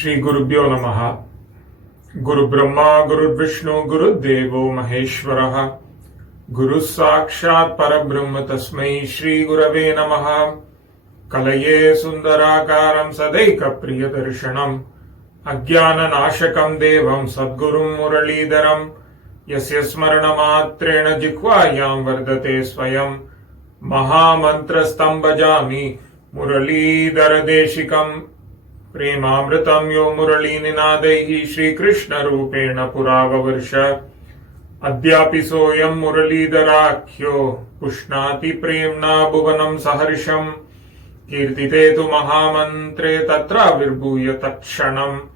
Shri Gurubhyo Namaha. Guru Brahma, Guru Vishnu, Guru Devo Maheshwaraha. Guru Sakshat Parabrahma Tasmai Shri Gurave Namaha. Kalaye Sundarakaram Sadaika Priyadarshanam. Ajnana Nashakam Devam Sadgurum Muralidharam. Yasya Smarana Matrena Jikvayam Vardate Swayam. Mahamantrastam Bhajami Muralidhara Deshikam. Premamritam yo murali ninadaihi Shri Krishna rupena puravavarsha. Adyapi soyam muralidharakyo pushnati premna bhuvanam saharsham. Kirtite tu mahamantre tatra virbhuya tatshanam.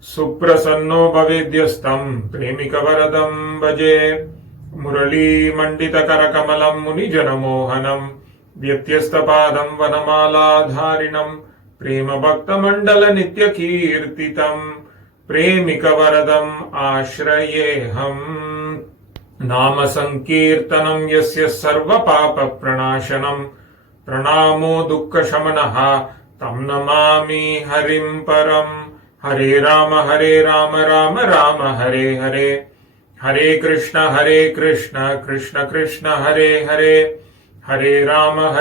Suprasanno bhavedyastam premika varadam bhaje. Murali mandita karakamalam munijana mohanam. Vyatyastapadam vanamala dharinam. Prema Bhakta Mandala Nitya Kirtitam Premika Varadam Ashrayeham Nama Sankirtanam Yasya Sarva Papa Pranashanam Pranamo Dukkha Shamanaha Tam Namami Harim Param Hare Rama Rama Rama Hare Hare Hare Krishna Krishna Krishna Hare Hare Hare Rama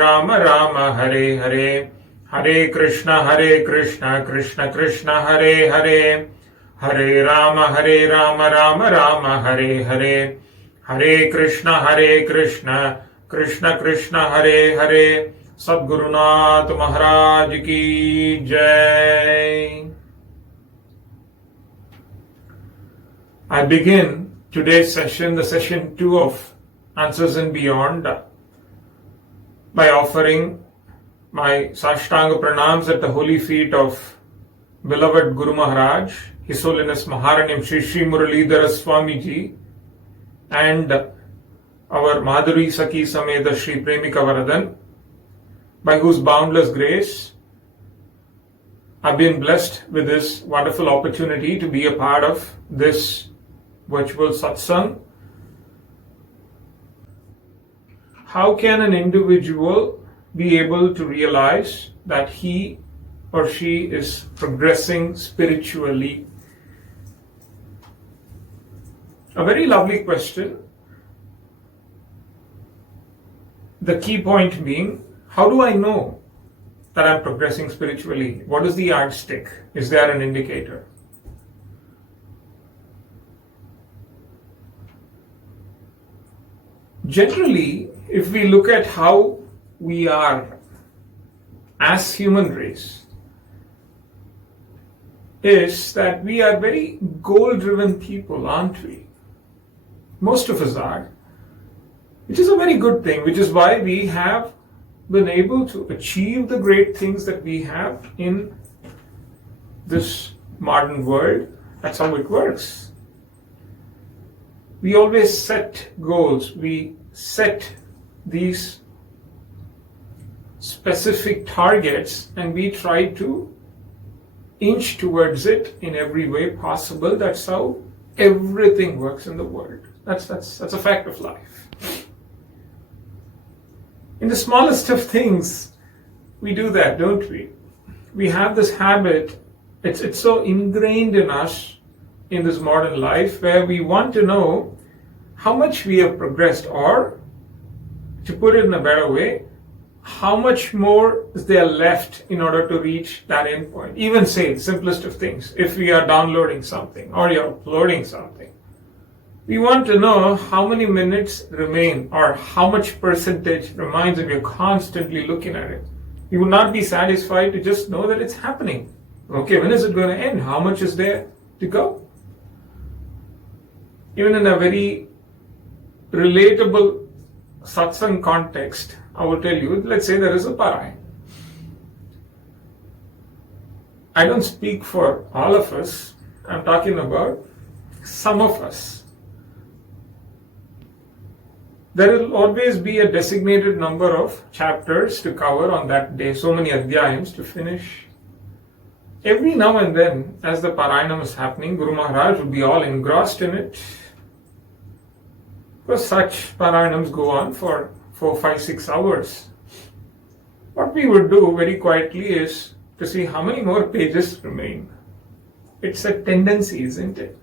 Rama Rama Hare Hare Hare Krishna Krishna Krishna Hare Hare Hare Rama Rama Rama Hare Hare Hare Krishna Krishna Hare Hare Sadgurunath Maharaj Ki Jai. I begin today's session, the session 2 of Answers and Beyond, by offering my Sashtanga Pranams at the holy feet of beloved Guru Maharaj, His Holiness Maharanyam Sri Sri Muralidhara Swamiji, and our Madhuri Sakhi Sameda Sri Premika Varadan, by whose boundless grace I've been blessed with this wonderful opportunity to be a part of this virtual satsang. How can an individual be able to realize that he or she is progressing spiritually? A very lovely question. The key point being, how do I know that I'm progressing spiritually? What is the yardstick? Is there an indicator? Generally, if we look at how we are as human race, is that we are very goal-driven people, aren't we? Most of us are, which is a very good thing, which is why we have been able to achieve the great things that we have in this modern world. That's how it works. We always set goals, we set these specific targets and we try to inch towards it in every way possible. That's how everything works in the world. That's a fact of life. In the smallest of things, we do that, don't we? We have this habit, it's so ingrained in us in this modern life, where we want to know how much we have progressed, or to put it in a better way, how much more is there left in order to reach that end point. Even say the simplest of things, if we are downloading something or you're uploading something, we want to know how many minutes remain or how much percentage remains, and we're constantly looking at it. We would not be satisfied to just know that it's happening. Okay, when is it going to end? How much is there to go? Even in a very relatable satsang context, I will tell you, let's say there is a Parayana. I don't speak for all of us, I'm talking about some of us. There will always be a designated number of chapters to cover on that day, so many adhyayams to finish. Every now and then, as the Parayanam is happening, Guru Maharaj would be all engrossed in it. Because such Parayanams go on for 4, 5, 6 hours. What we would do very quietly is to see how many more pages remain. It's a tendency, isn't it?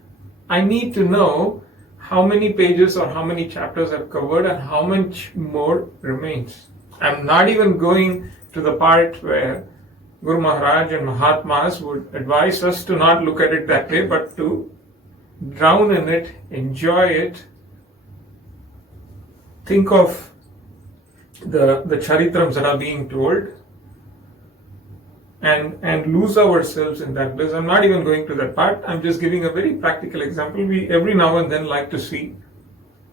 I need to know how many pages or how many chapters I've covered and how much more remains. I'm not even going to the part where Guru Maharaj and Mahatmas would advise us to not look at it that way, but to drown in it, enjoy it, think of the charitrams that are being told, and lose ourselves in that bliss. I'm not even going to that part. I'm just giving a very practical example. We every now and then like to see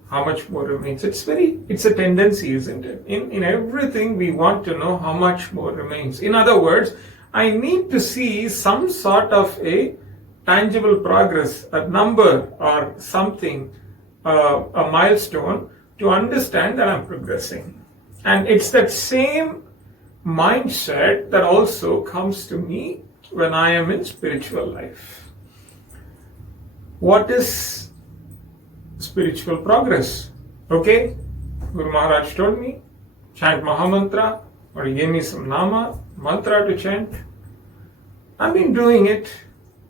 how much more remains. It's a tendency, isn't it? In everything we want to know how much more remains. In other words, I need to see some sort of a tangible progress, a number or something, a milestone, to understand that I'm progressing. And it's that same mindset that also comes to me when I am in spiritual life. What is spiritual progress? Okay, Guru Maharaj told me, chant Mahamantra, or he gave me some mantra to chant. I've been doing it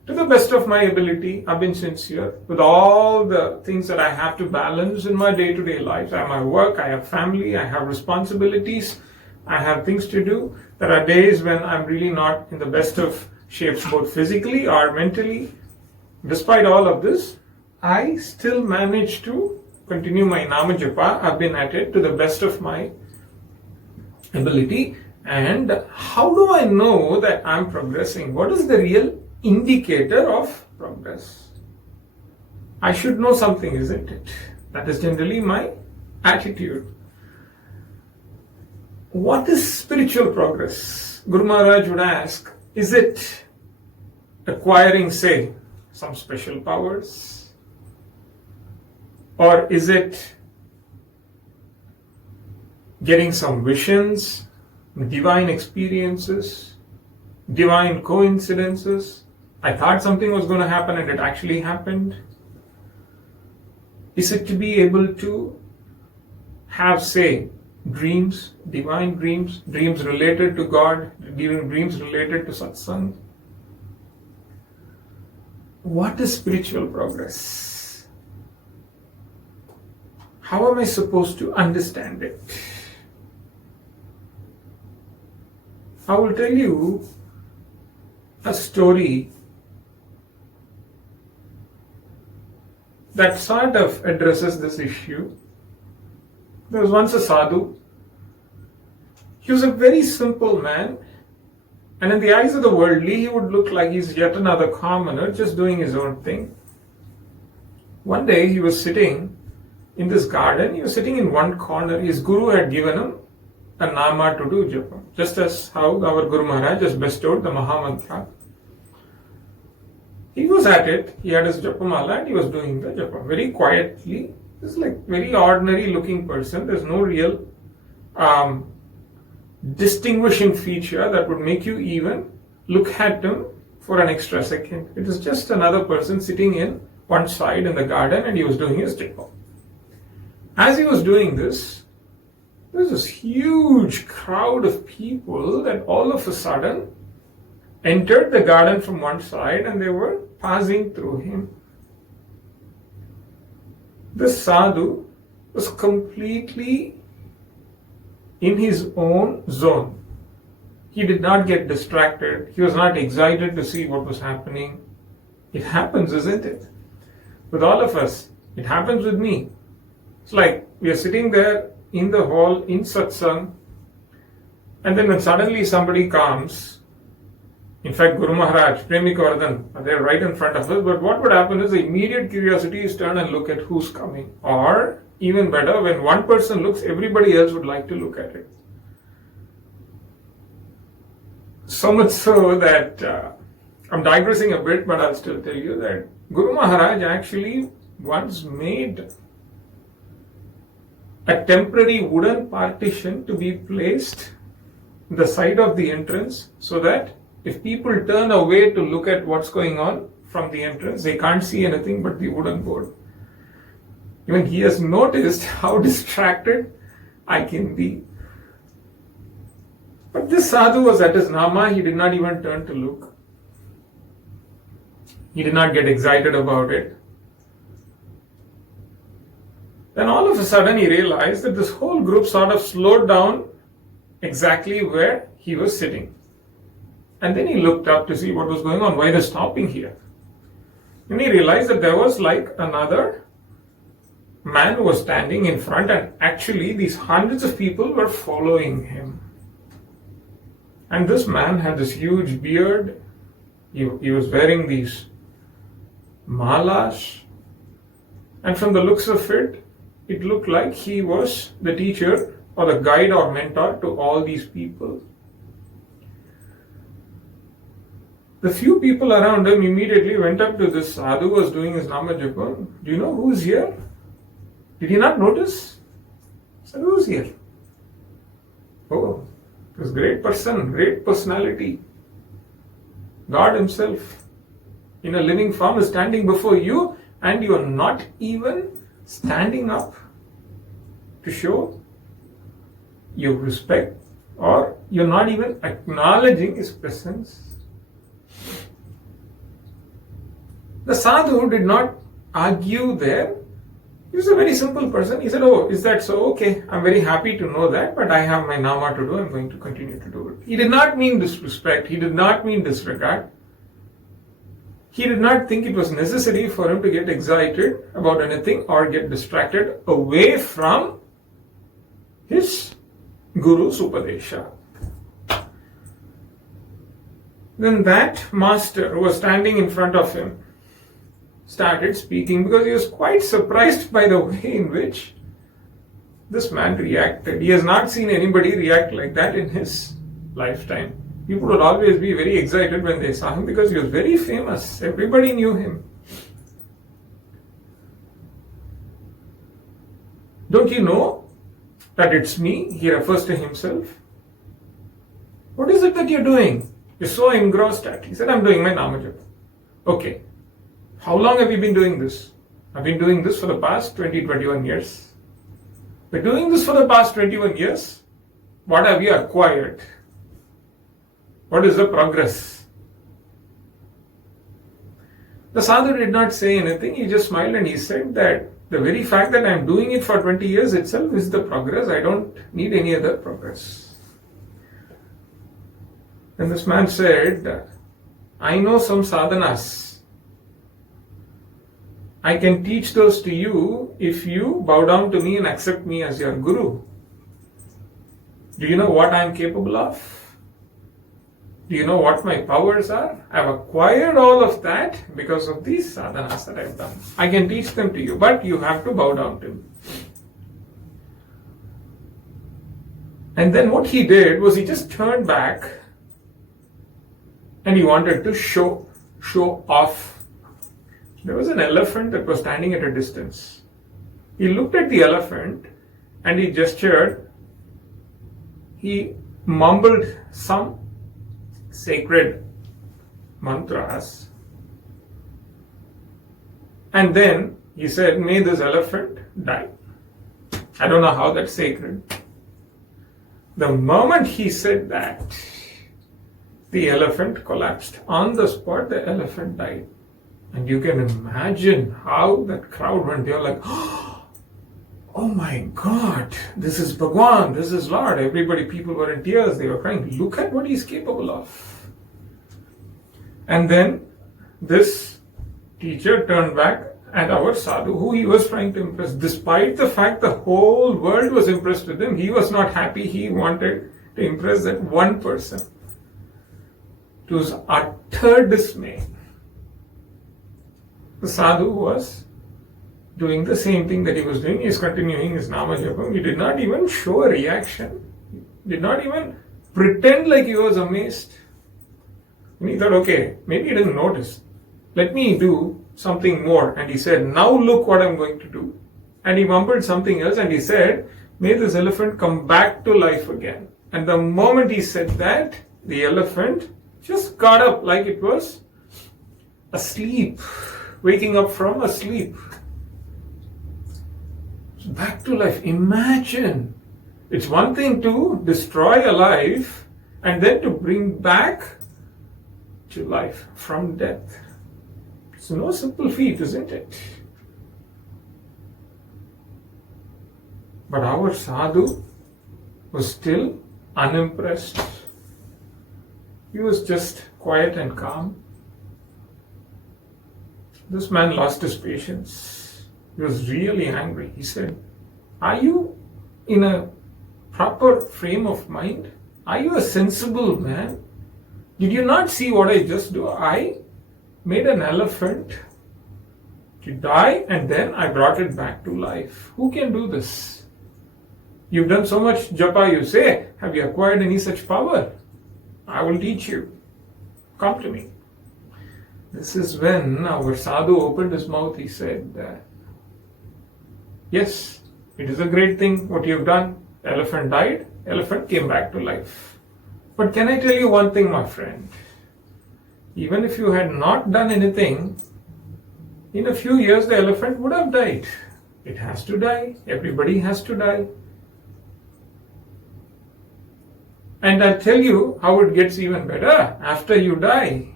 to the best of my ability. I've been sincere with all the things that I have to balance in my day-to-day life. I have my work, I have family, I have responsibilities, I have things to do. There are days when I'm really not in the best of shapes, both physically or mentally. Despite all of this, I still manage to continue my Nama Japa. I've been at it to the best of my ability. And how do I know that I'm progressing? What is the real indicator of progress? I should know something, isn't it? That is generally my attitude. What is spiritual progress? Guru Maharaj would ask, is it acquiring, say, some special powers? Or is it getting some visions, divine experiences, divine coincidences? I thought something was going to happen and it actually happened. Is it to be able to have, say, dreams, divine dreams, dreams related to God, dreams related to satsang? What is spiritual progress? How am I supposed to understand it? I will tell you a story that sort of addresses this issue. There was once a sadhu. He was a very simple man, and in the eyes of the worldly, he would look like he's yet another commoner just doing his own thing. One day he was sitting in this garden. He was sitting in one corner. His guru had given him a nama to do japa, just as how our Guru Maharaj has bestowed the Mahamantra. He was at it. He had his japamala and he was doing the japa very quietly. This is like very ordinary looking person. There's no real distinguishing feature that would make you even look at him for an extra second. It is just another person sitting in one side in the garden and he was doing his japa. As he was doing this, there was this huge crowd of people that all of a sudden entered the garden from one side and they were passing through him. This sadhu was completely in his own zone. He did not get distracted. He was not excited to see what was happening. It happens, isn't it? With all of us. It happens with me. It's like we are sitting there in the hall in satsang, and then when suddenly somebody comes, in fact Guru Maharaj, Premikavardhan, they're right in front of us, but what would happen is the immediate curiosity is turn and look at who's coming. Or even better, when one person looks, everybody else would like to look at it. So much so that I'm digressing a bit, but I'll still tell you that Guru Maharaj actually once made a temporary wooden partition to be placed in the side of the entrance so that if people turn away to look at what's going on from the entrance, they can't see anything but the wooden board. Even he has noticed how distracted I can be. But this sadhu was at his nama, he did not even turn to look. He did not get excited about it. Then all of a sudden he realized that this whole group sort of slowed down exactly where he was sitting. And then he looked up to see what was going on, why they're stopping here. And he realized that there was like another man who was standing in front, and actually these hundreds of people were following him. And this man had this huge beard. He was wearing these malas. And from the looks of it, it looked like he was the teacher or the guide or mentor to all these people. The few people around him immediately went up to this sadhu who was doing his Nama Japa. Do you know who's here? Did you not notice? He said, who's here? Oh, this great person, great personality. God Himself in a living form is standing before you, and you are not even standing up to show your respect, or you're not even acknowledging His presence. The sadhu did not argue there. He was a very simple person. He said, oh, is that so? Okay, I'm very happy to know that, but I have my nama to do. I'm going to continue to do it. He did not mean disrespect. He did not mean disregard. He did not think it was necessary for him to get excited about anything or get distracted away from his Guru's Upadesha. Then that master who was standing in front of him started speaking, because he was quite surprised by the way in which this man reacted. He has not seen anybody react like that in his lifetime. People would always be very excited when they saw him because he was very famous. Everybody knew him. Don't you know that it's me? He refers to himself. What is it that you're doing? You're so engrossed at. He said, I'm doing my Nama Japa. Okay. How long have you been doing this? I've been doing this for the past 21 years. By doing this for the past 21 years, what have you acquired? What is the progress? The sadhu did not say anything. He just smiled and he said that the very fact that I'm doing it for 20 years itself is the progress. I don't need any other progress. And this man said, I know some sadhanas. I can teach those to you if you bow down to me and accept me as your guru. Do you know what I am capable of? Do you know what my powers are? I've acquired all of that because of these sadhanas that I've done. I can teach them to you, but you have to bow down to me. And then what he did was he just turned back and he wanted to show off. There was an elephant that was standing at a distance. He looked at the elephant and he gestured. He mumbled some sacred mantras. And then he said, may this elephant die. I don't know how that's sacred. The moment he said that, the elephant collapsed. On the spot, the elephant died. And you can imagine how that crowd went. They were like, oh my God, this is Bhagwan, this is Lord. People were in tears. They were crying. Look at what He's capable of. And then this teacher turned back at our sadhu, who he was trying to impress. Despite the fact the whole world was impressed with him, he was not happy. He wanted to impress that one person. To his utter dismay, the sadhu was doing the same thing that he was doing. He is continuing his Nama Japam. He did not even show a reaction. He did not even pretend like he was amazed. And he thought, okay, maybe he didn't notice. Let me do something more. And he said, now look what I'm going to do. And he mumbled something else and he said, may this elephant come back to life again. And the moment he said that, the elephant just got up like it was asleep, waking up from a sleep. Back to life. Imagine. It's one thing to destroy a life, and then to bring back to life from death. It's no simple feat, isn't it? But our sadhu was still unimpressed. He was just quiet and calm. This man lost his patience. He was really angry. He said, "Are you in a proper frame of mind? Are you a sensible man? Did you not see what I just do? I made an elephant to die and then I brought it back to life. Who can do this? You've done so much japa, you say. Have you acquired any such power? I will teach you. Come to me." This is when our sadhu opened his mouth. He said, "Yes, it is a great thing what you've done. Elephant died, elephant came back to life. But can I tell you one thing, my friend? Even if you had not done anything, in a few years the elephant would have died. It has to die. Everybody has to die. And I'll tell you how it gets even better. After you die,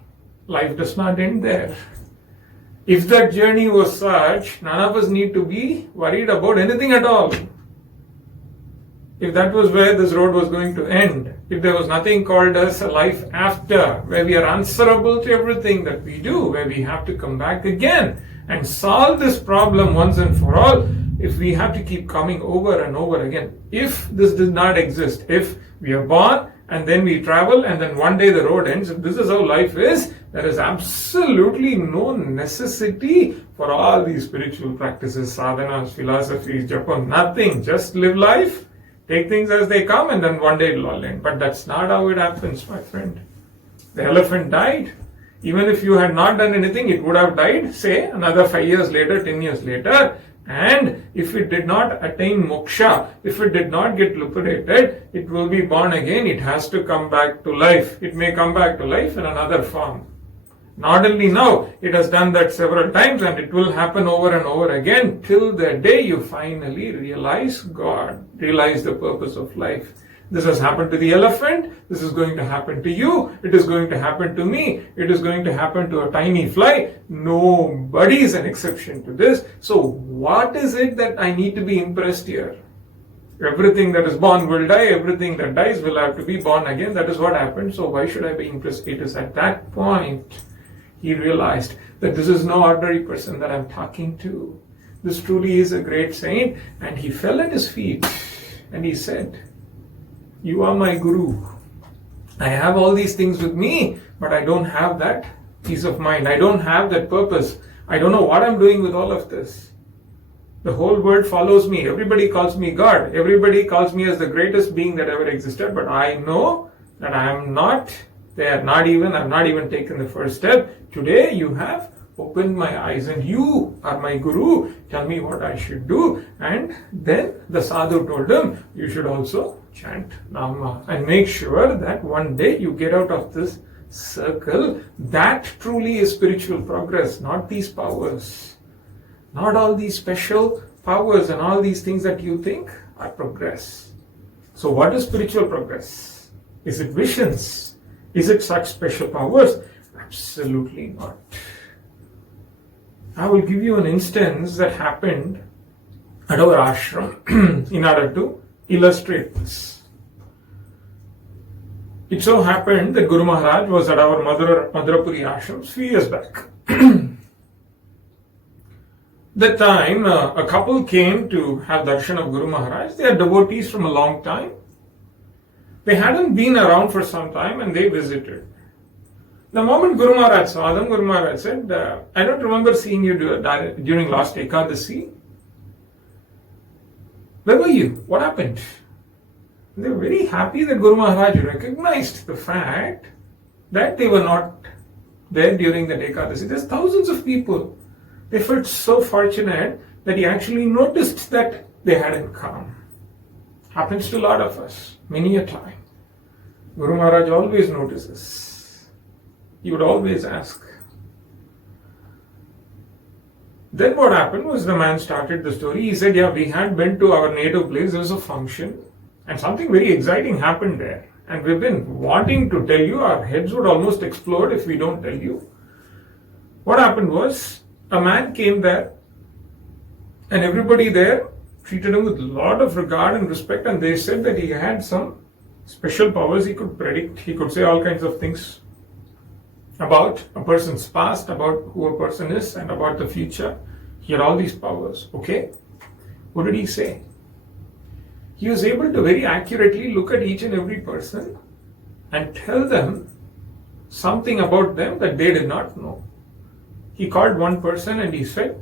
life does not end there. If that journey was such, none of us need to be worried about anything at all. If that was where this road was going to end, if there was nothing called as a life after, where we are answerable to everything that we do, where we have to come back again and solve this problem once and for all, if we have to keep coming over and over again, if this did not exist, if we are born and then we travel and then one day the road ends, if this is how life is, there is absolutely no necessity for all these spiritual practices, sadhanas, philosophies, japa, nothing. Just live life, take things as they come, and then one day it will all end. But that's not how it happens, my friend. The elephant died. Even if you had not done anything, it would have died, say, another 5 years later, 10 years later. And if it did not attain moksha, if it did not get liberated, it will be born again. It has to come back to life. It may come back to life in another form. Not only now, it has done that several times, and it will happen over and over again till the day you finally realize God, realize the purpose of life. This has happened to the elephant. This is going to happen to you. It is going to happen to me. It is going to happen to a tiny fly. Nobody is an exception to this. So what is it that I need to be impressed here? Everything that is born will die. Everything that dies will have to be born again. That is what happened. So why should I be impressed? It is at that point he realized that this is no ordinary person that I'm talking to. This truly is a great saint. And he fell at his feet and he said, "You are my guru. I have all these things with me, but I don't have that peace of mind. I don't have that purpose. I don't know what I'm doing with all of this. The whole world follows me. Everybody calls me God. Everybody calls me as the greatest being that ever existed, but I know that I am not there. I've not even taken the first step. Today you have opened my eyes and you are my guru. Tell me what I should do." And then the sadhu told him, "You should also chant Nama and make sure that one day you get out of this circle." That truly is spiritual progress, not these powers, not all these special powers and all these things that you think are progress. So what is spiritual progress? Is it visions? Is it such special powers? Absolutely not. I will give you an instance that happened at our ashram in order to illustrate this. It so happened that Guru Maharaj was at our Madrapuri ashram 3 years back. That time, a couple came to have darshan of Guru Maharaj. They are devotees from a long time. They hadn't been around for some time and they visited. The moment Guru Maharaj saw them, Guru Maharaj said, "I don't remember seeing you during last Ekadasi. Where were you? What happened?" They were very happy that Guru Maharaj recognized the fact that they were not there during the Ekadasi. There's thousands of people. They felt so fortunate that he actually noticed that they hadn't come. Happens to a lot of us, many a time. Guru Maharaj always notices. He would always ask. Then what happened was the man started the story. He said, "Yeah, we had been to our native place. There was a function and something very exciting happened there." And we've been wanting to tell you, our heads would almost explode if we don't tell you. What happened was, a man came there, and everybody there treated him with a lot of regard and respect, and they said that he had some special powers. He could predict, he could say all kinds of things about a person's past, about who a person is, and about the future. He had all these powers. Okay? What did he say? He was able to very accurately look at each and every person and tell them something about them that they did not know. He called one person and he said,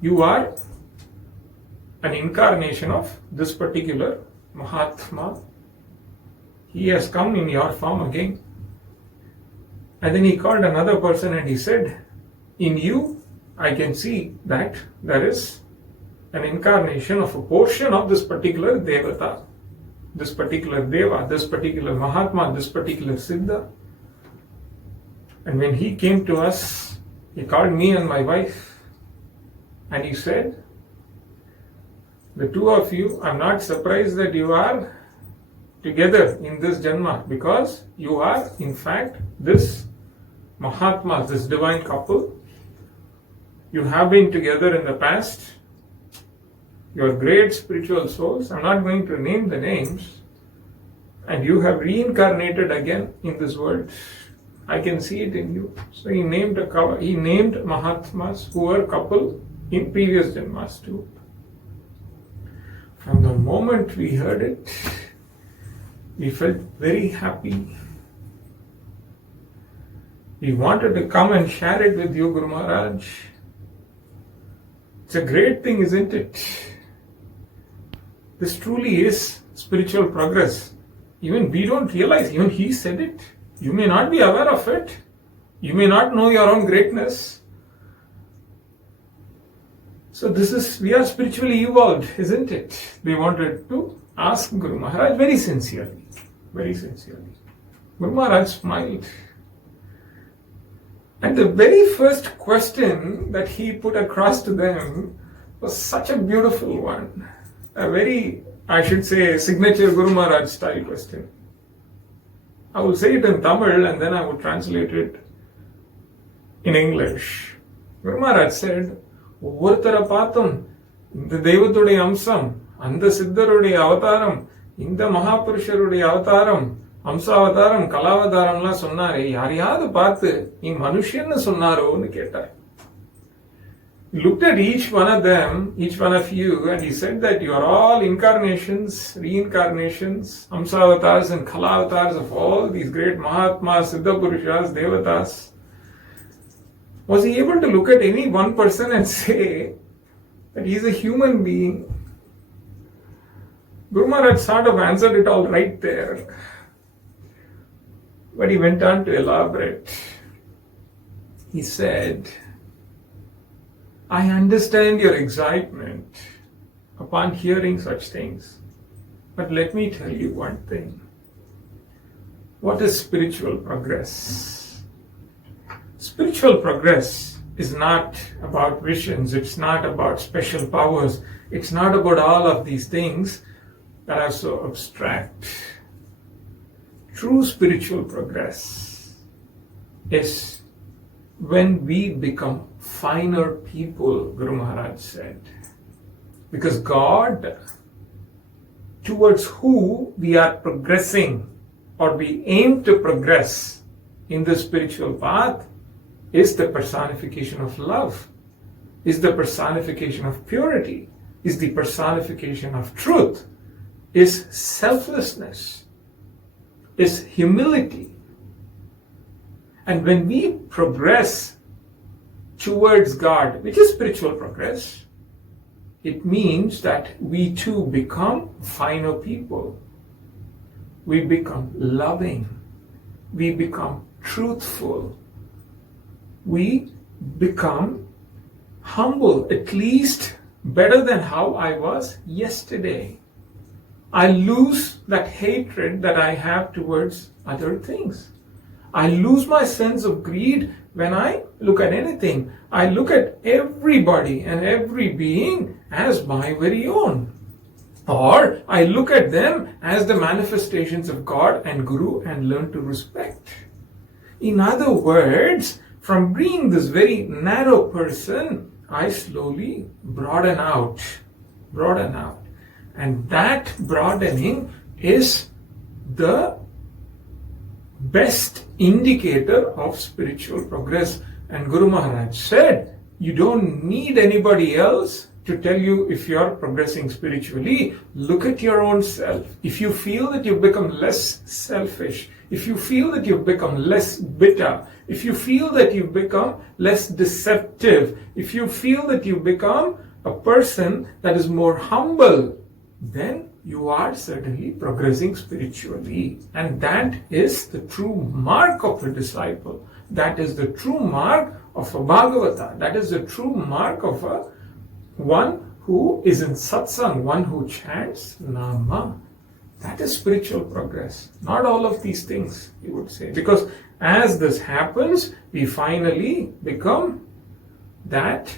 "You are an incarnation of this particular Mahatma. He has come in your form again." And then he called another person and he said, "In you, I can see that there is an incarnation of a portion of this particular Devata, this particular Deva, this particular Mahatma, this particular Siddha." And when he came to us, he called me and my wife and he said, "The two of you, I'm not surprised that you are together in this Janma, because you are in fact this Mahatma, this divine couple. You have been together in the past. You are great spiritual souls. I'm not going to name the names. And you have reincarnated again in this world. I can see it in you." So he named Mahatmas who were couple in previous Janmas too. From the moment we heard it, we felt very happy. We wanted to come and share it with you, Guru Maharaj. It's a great thing, isn't it? This truly is spiritual progress. Even we don't realize, even he said it. You may not be aware of it. You may not know your own greatness. So we are spiritually evolved, isn't it? They wanted to ask Guru Maharaj very sincerely. Very sincerely. Guru Maharaj smiled. And the very first question that he put across to them was such a beautiful one. A very, I should say, signature Guru Maharaj style question. I will say it in Tamil and then I will translate it in English. Guru Maharaj said, "ஒவ்வொருத்தரை பார்த்தும் இந்த தெய்வத்துடைய அம்சம், அந்த சித்தருடைய அவதாரம், இந்த மகாபுருஷருடைய அவதாரம், அம்சாவதாரம், கலாவதாரம்லாம் சொன்னாரே, யாரையாவது பார்த்து நீ மனுஷன்னு சொன்னாரோன்னு கேட்டார்." He looked at each one of them, each one of you, and he said that you are all incarnations, reincarnations, Amsavatars and Kalavatars of all these great Mahatmas, Siddha Purushas, Devatas. Was he able to look at any one person and say that he is a human being? Guru Maharaj sort of answered it all right there. But he went on to elaborate. He said, "I understand your excitement upon hearing such things. But let me tell you one thing. What is spiritual progress? Spiritual progress is not about visions. It's not about special powers. It's not about all of these things that are so abstract. True spiritual progress is when we become finer people," Guru Maharaj said. Because God, towards who we are progressing or we aim to progress in the spiritual path, is the personification of love, is the personification of purity, is the personification of truth, is selflessness, is humility. And when we progress towards God, which is spiritual progress, it means that we too become finer people. We become loving. We become truthful. We become humble, at least better than how I was yesterday. I lose that hatred that I have towards other things. I lose my sense of greed when I look at anything. I look at everybody and every being as my very own. Or I look at them as the manifestations of God and Guru and learn to respect. In other words, from being this very narrow person, I slowly broaden out. And that broadening is the best indicator of spiritual progress. And Guru Maharaj said, you don't need anybody else to tell you if you're progressing spiritually. Look at your own self. If you feel that you've become less selfish, if you feel that you've become less bitter, if you feel that you've become less deceptive, if you feel that you've become a person that is more humble, then you are certainly progressing spiritually. And that is the true mark of a disciple. That is the true mark of a Bhagavata. That is the true mark of a one who is in satsang, one who chants Nama. That is spiritual progress. Not all of these things, he would say. Because as this happens, we finally become that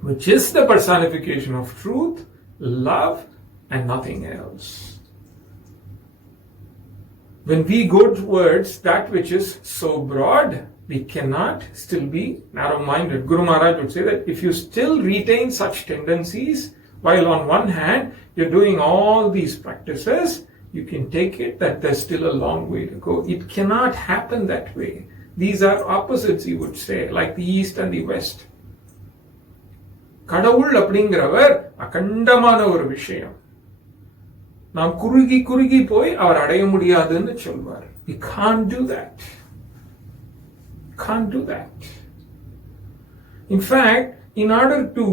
which is the personification of truth, love, and nothing else. When we go towards that which is so broad, we cannot still be narrow-minded. Guru Maharaj would say that if you still retain such tendencies, while on one hand you're doing all these practices, you can take it that there's still a long way to go. It cannot happen that way. These are opposites, he would say, like the East and the West. கடவுள் அப்படிங்கிறவர் அகண்டமான ஒரு விஷயம். நாம் குறுகி குறுகி போய் அவர் அடைய முடியாதுன்னு சொல்வார். We can't do that. Can't do that. In fact, in order to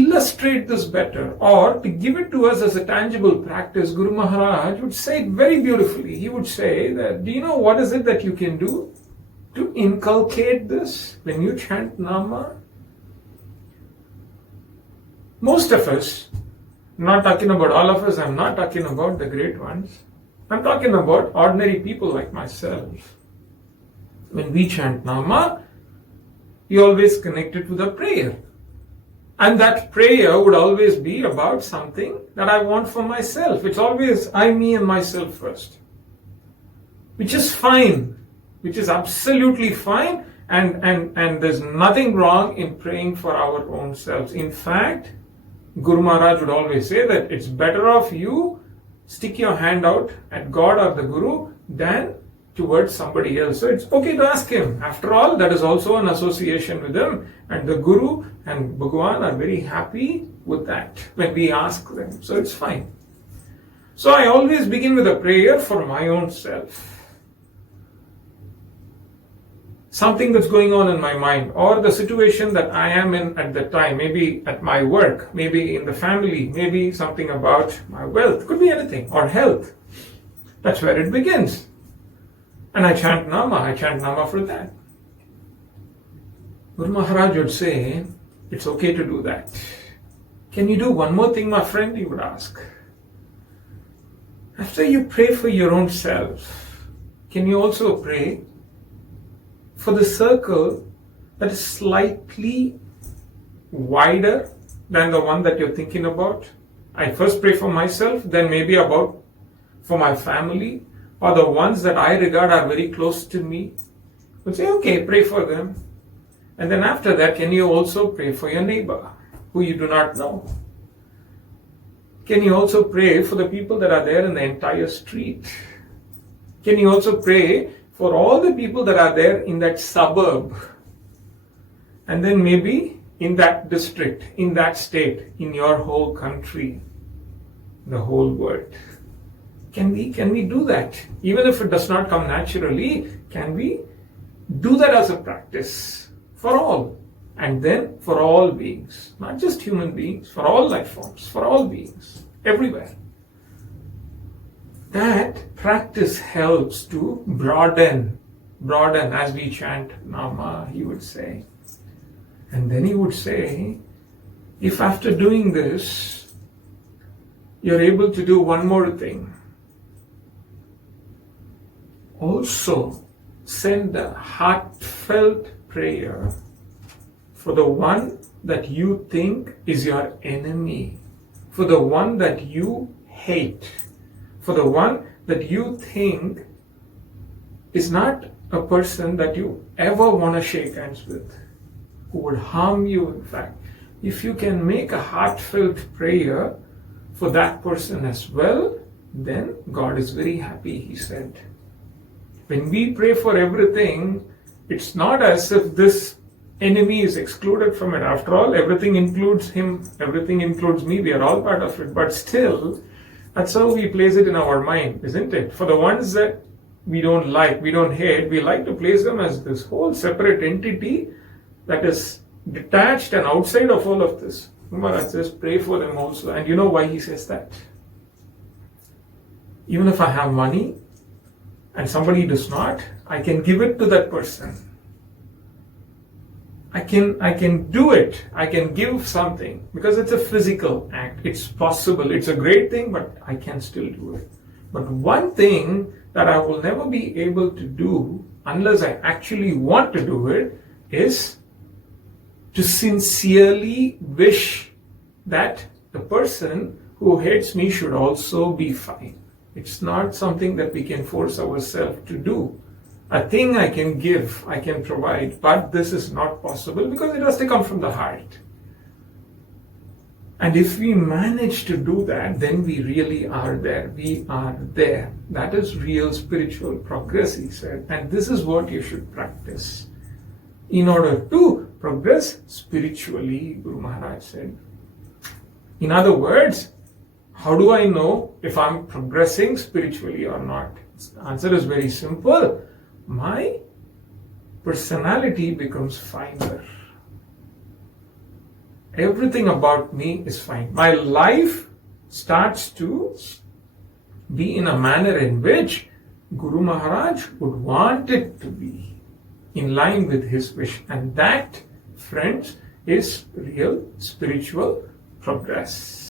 illustrate this better or to give it to us as a tangible practice, Guru Maharaj would say it very beautifully. He would say that, do you know what is it that you can do to inculcate this when you chant Nama? Most of us, I'm not talking about all of us, I'm not talking about the great ones, I'm talking about ordinary people like myself. When we chant Nama, we always connect it with a prayer. And that prayer would always be about something that I want for myself. It's always I, me, and myself first. Which is fine. Which is absolutely fine. And there's nothing wrong in praying for our own selves. In fact, Guru Maharaj would always say that it's better off you stick your hand out at God or the Guru than towards somebody else. So it's okay to ask him. After all, that is also an association with him. And the Guru and Bhagwan are very happy with that when we ask them. So it's fine. So I always begin with a prayer for my own self. Something that's going on in my mind, or the situation that I am in at the time, maybe at my work, maybe in the family, maybe something about my wealth, could be anything, or health. That's where it begins. And I chant Nama for that. Guru Maharaj would say, it's okay to do that. Can you do one more thing, my friend? He would ask. After you pray for your own self, can you also pray for the circle that is slightly wider than the one that you're thinking about? I first pray for myself, then maybe about for my family, or the ones that I regard are very close to me. We'll say, okay, pray for them. And then after that, can you also pray for your neighbor, who you do not know? Can you also pray for the people that are there in the entire street? Can you also pray for all the people that are there in that suburb? And then maybe in that district, in that state, in your whole country, the whole world. Can we do that? Even if it does not come naturally, can we do that as a practice for all? And then for all beings, not just human beings, for all life forms, for all beings, everywhere. That practice helps to broaden as we chant Nama, he would say. And then he would say, if after doing this, you're able to do one more thing, also send a heartfelt prayer for the one that you think is your enemy, for the one that you hate, for the one that you think is not a person that you ever want to shake hands with, who would harm you, in fact. If you can make a heartfelt prayer for that person as well, then God is very happy, he said. When we pray for everything, it's not as if this enemy is excluded from it. After all, everything includes him, everything includes me, we are all part of it. But still, that's how we place it in our mind, isn't it? For the ones that we don't like, we don't hate, we like to place them as this whole separate entity that is detached and outside of all of this. Maharaj says, pray for them also. And you know why he says that? Even if I have money and somebody does not, I can give it to that person. I can do it. I can give something because it's a physical act. It's possible. It's a great thing, but I can still do it. But one thing that I will never be able to do unless I actually want to do it is to sincerely wish that the person who hates me should also be fine. It's not something that we can force ourselves to do. A thing I can give, I can provide, but this is not possible because it has to come from the heart. And if we manage to do that, then we really are there. We are there. That is real spiritual progress, he said. And this is what you should practice in order to progress spiritually, Guru Maharaj said. In other words, how do I know if I'm progressing spiritually or not? The answer is very simple. My personality becomes finer. Everything about me is fine. My life starts to be in a manner in which Guru Maharaj would want it to be, in line with his wish. And that, friends, is real spiritual progress.